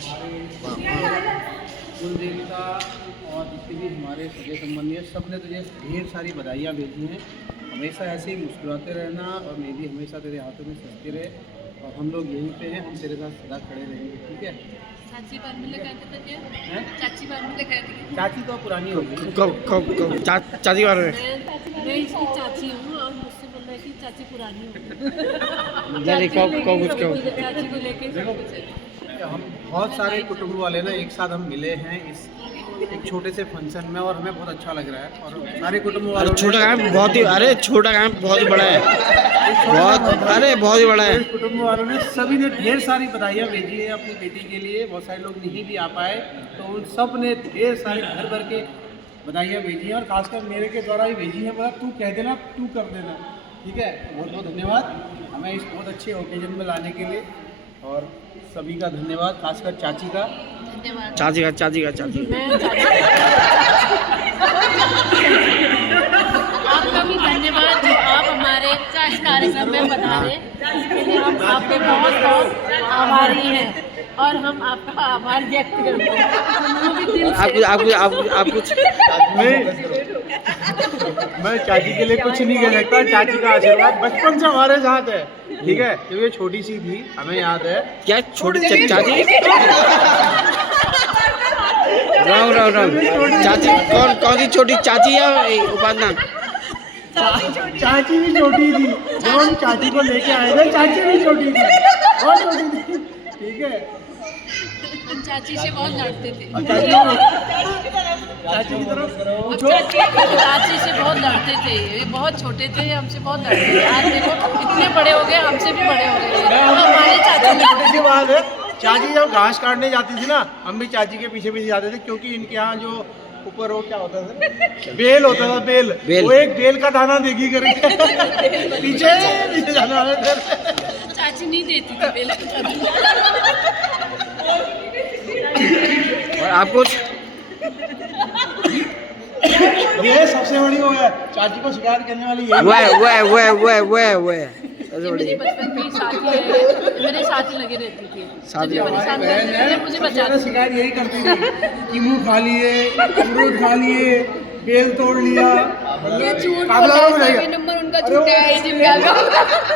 हमारे कुल देवता और जितने भी हमारे सगे संबंधी हैं, सब ने तुझे ढेर सारी बधाइयाँ भेजी हैं। हमेशा ऐसे ही मुस्कुराते रहना और मेहंदी हमेशा तेरे हाथों में सजती रहे। और हम लोग यहीं पे हैं, हम तेरे साथ सदा खड़े रहेंगे, ठीक है? चाची बार मिले कहते थे हैं? चाची बार मिले कहते थे। चाची तो पुरानी हो गई। चाची बारे में मैं इसकी चाची हूँ और मुझसे बोल रहा है कि चाची पुरानी हो गई। चाची को लेके देखो, हम बहुत सारे कुटुंब वाले ना एक साथ हम मिले हैं इस एक छोटे से फंक्शन में, और हमें बहुत अच्छा लग रहा है। और सारे कुटुंब वालों छोटा काम बहुत ही, अरे छोटा काम बहुत ही बड़ा है, बहुत ही बड़ा है। कुटुंब वालों ने सभी ने ढेर सारी बधाइयाँ भेजी है अपनी बेटी के लिए। बहुत सारे लोग नहीं भी आ पाए, तो उन सब ने ढेर सारी भर भर के बधाइयाँ भेजी हैं, और खासकर मेरे के द्वारा ही भेजी है। मतलब तू कह देना, तू कर देना, ठीक है? बहुत बहुत धन्यवाद हमें इस बहुत अच्छे ओकेजन में लाने के लिए, और सभी का धन्यवाद, खासकर चाची का। धन्यवाद चाची का मैं आपका भी धन्यवाद जो आप हमारे इस कार्यक्रम में बता रहे, इसके लिए हम आपके बहुत बहुत आभारी हैं और हम आपका आभार व्यक्त करते हैं। आप कुछ मैं चाची के लिए कुछ नहीं कह सकता। चाची का आशीर्वाद बचपन से हमारे साथ है, ठीक है? जब ये छोटी सी थी, हमें याद है। क्या छोटी चाची? राम चाची कौन सी छोटी चाची है उपासना? चाची भी छोटी थी जब हम चाची को लेके आए थे। चाची भी छोटी थी, बहुत छोटी थी, ठीक है? हम चाची से बहुत लड़ते थे। चाची की तरफ चाची से बहुत लड़ते थे, ये बहुत छोटे थे, हमसे बहुत लड़ते थे। आज देखो इतने बड़े हो गए, हमसे भी बड़े हो गए। हमारे चाची छोटी सी बात है, चाची जब घास काटने जाती थी ना, हम भी चाची के पीछे पीछे जाते थे, क्योंकि इनके यहाँ जो ऊपर वो क्या होता था, बेल होता था, बेल। वो एक बेल का दाना देगी करके पीछे जाना है। चाची नहीं देती थी बेल का दाना। और आप कुछ? ये सबसे बड़ी वो है, चाची को शिकायत करने वाली यही वो मेरी बचपन की साथी है, मेरे साथी लगे रहती थी, मुझे परेशान करती थी, मुझे बचाती थी। शिकायत यही करती थी कि मुँह खा लिए, अमरूद खा लिए, बेल तोड़ लिया। ये झूठ बोला है, नंबर उनका छूटा है जिम का।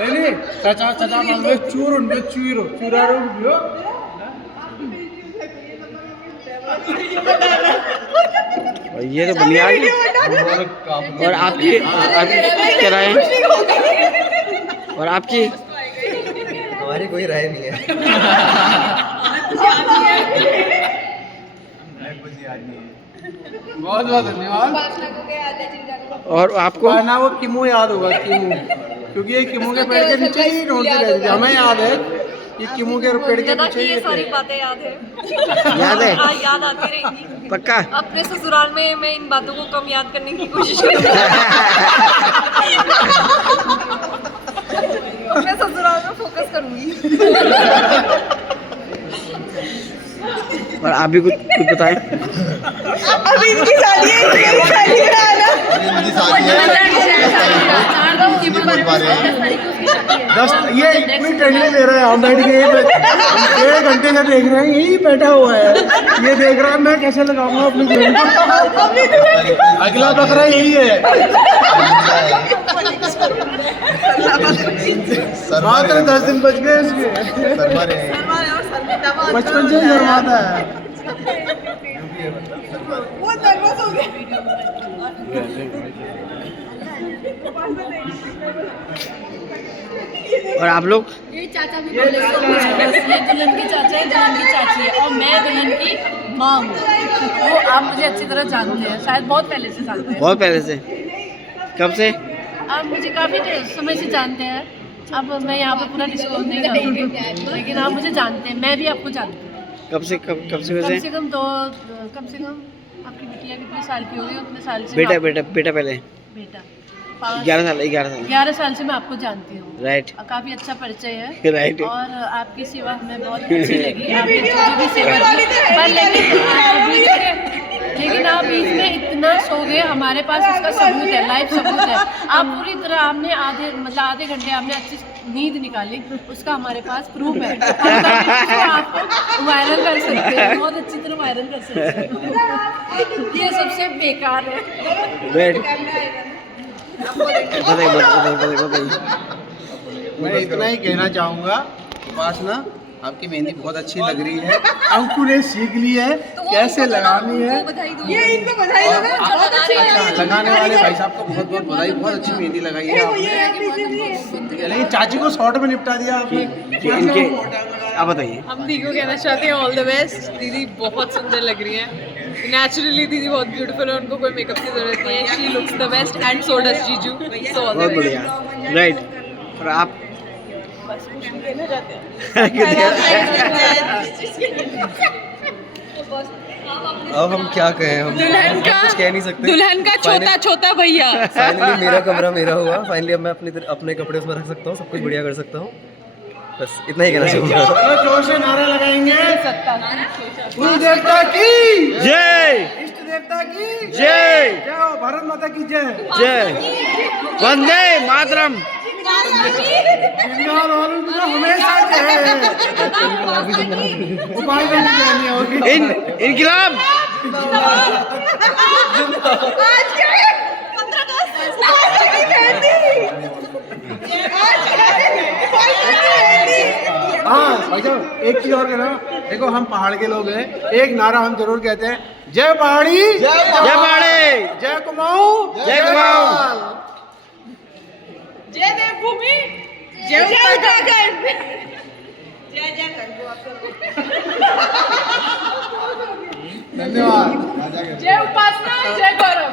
नहीं चाचा मान लो चूर उनके चूरा रो। ये तो बुनियादी। और आपकी क्या राय है? और आपकी? हमारी कोई राय नहीं है। बहुत बहुत धन्यवाद। और आपको? ना वो किमू याद होगा, किमू, क्योंकि ये किमू के पेड़ के नीचे ही ढूंढती रहती थी। हमें याद है ये किमू के पेड़ के पीछे ही। ये सारी बातें याद है। याद है? हाँ, याद आती रहेंगी पक्का? अपने ससुराल में मैं इन बातों को कम याद करने की कोशिश करूँगी। अपने ससुराल में फोकस करूँगी। और आप भी कुछ बताएं। अभी इनकी शादी है, इनकी शादी है। ये इतनी ट्रेनिंग ले रहे हैं, हम बैठ के 1 घंटे से देख रहे हैं, यही बैठा हुआ है, ये देख रहा है मैं कैसे लगाऊंगा अपनी जेब को। अगला बकरा यही है। मात्र 10 दिन बच गए इसके। बचपन से शर्माता है। वो नर्वस हो गया। और आप लोग? ये चाचा भी बोले ये दुल्हन की चाचा है, दुल्हन की चाची है, और मैं दुल्हन की माँ हूँ। वो आप मुझे अच्छी तरह जानते हैं, शायद बहुत पहले से जानते हैं। बहुत पहले से? कब से? आप मुझे काफ़ी समय से जानते हैं। अब मैं यहाँ पर पूरा डिस्क्लोज नहीं करूँगी, लेकिन आप मुझे जानते हैं, मैं भी आपको जानती हूँ। कब से वैसे? कम से कम आपकी बिटिया कितने साल की होगी, उतने साल से बेटा पहले? बेटा 11 साल से मैं आपको जानती हूँ। राइट। काफ़ी अच्छा परिचय है। राइट। और आपकी सेवा हमें बहुत अच्छी लगी, आपने जो भी सेवा की, पर लेकिन आप बीच में इतना सो गए, हमारे पास इसका सबूत है, लाइव सबूत है। आप पूरी तरह आपने आधे घंटे आपने अच्छी नींद निकाली, उसका हमारे पास प्रूफ है। हम कभी उसको आपको वायरल कर सकते हैं, बहुत अच्छी तरह वायरल कर सकते हैं। ये सबसे बेकार है। वेट बताइए। मैं इतना ही कहना चाहूँगा, उपासना आपकी मेहंदी बहुत अच्छी लग रही है। अंकु ने सीख ली है कैसे लगानी है। ये इनको बधाई दो ना, बहुत अच्छी अच्छा, लगाने वाले भाई साहब को बहुत बहुत बधाई, बहुत अच्छी मेहंदी लगाई है आपने। लेकिन चाची को शॉर्ट में निपटा दिया आपने। इनके आप बताइए। हम दीदी को कहना चाहते हैं ऑल द बेस्ट। दीदी बहुत सुंदर लग रही है, नेचुरली दीदी बहुत ब्यूटीफुल है, उनको कोई मेकअप की जरूरत नहीं है। She looks the best and so does जीजू। सो ऑल द बहुत बेस्ट। बढ़िया, राइट। और आप कहना चाहते हैं अब हम क्या कहें, हम कुछ कह नहीं सकते। दुल्हन का छोटा छोटा भैया। फाइनली मेरा कमरा मेरा हुआ। फाइनली अब मैं अपने कपड़े उसमें रख सकता हूँ, सब कुछ बढ़िया कर सकता हूँ। बस इतना ही कहना चाहूँगा। चलो जोर से नारा लगाएंगे। कुल देवता की जय, इष्ट देवता की जय, जय हो, भारत माता की जय। जय, वंदे मातरम। बंगाल वालों की तो हमेशा जय। उपाय बन जानी होगी। इनकलाब। हाँ भाई साहब, एक चीज और कहना, देखो हम पहाड़ के लोग हैं, एक नारा हम जरूर कहते हैं, जय पहाड़ी, जय पहाड़ी, जय कुमाऊं, जय कुमाऊं, जय देवभूमि, जय उत्तराखंड, जय जय धन्यवाद। जय उपासना, जय गौरव।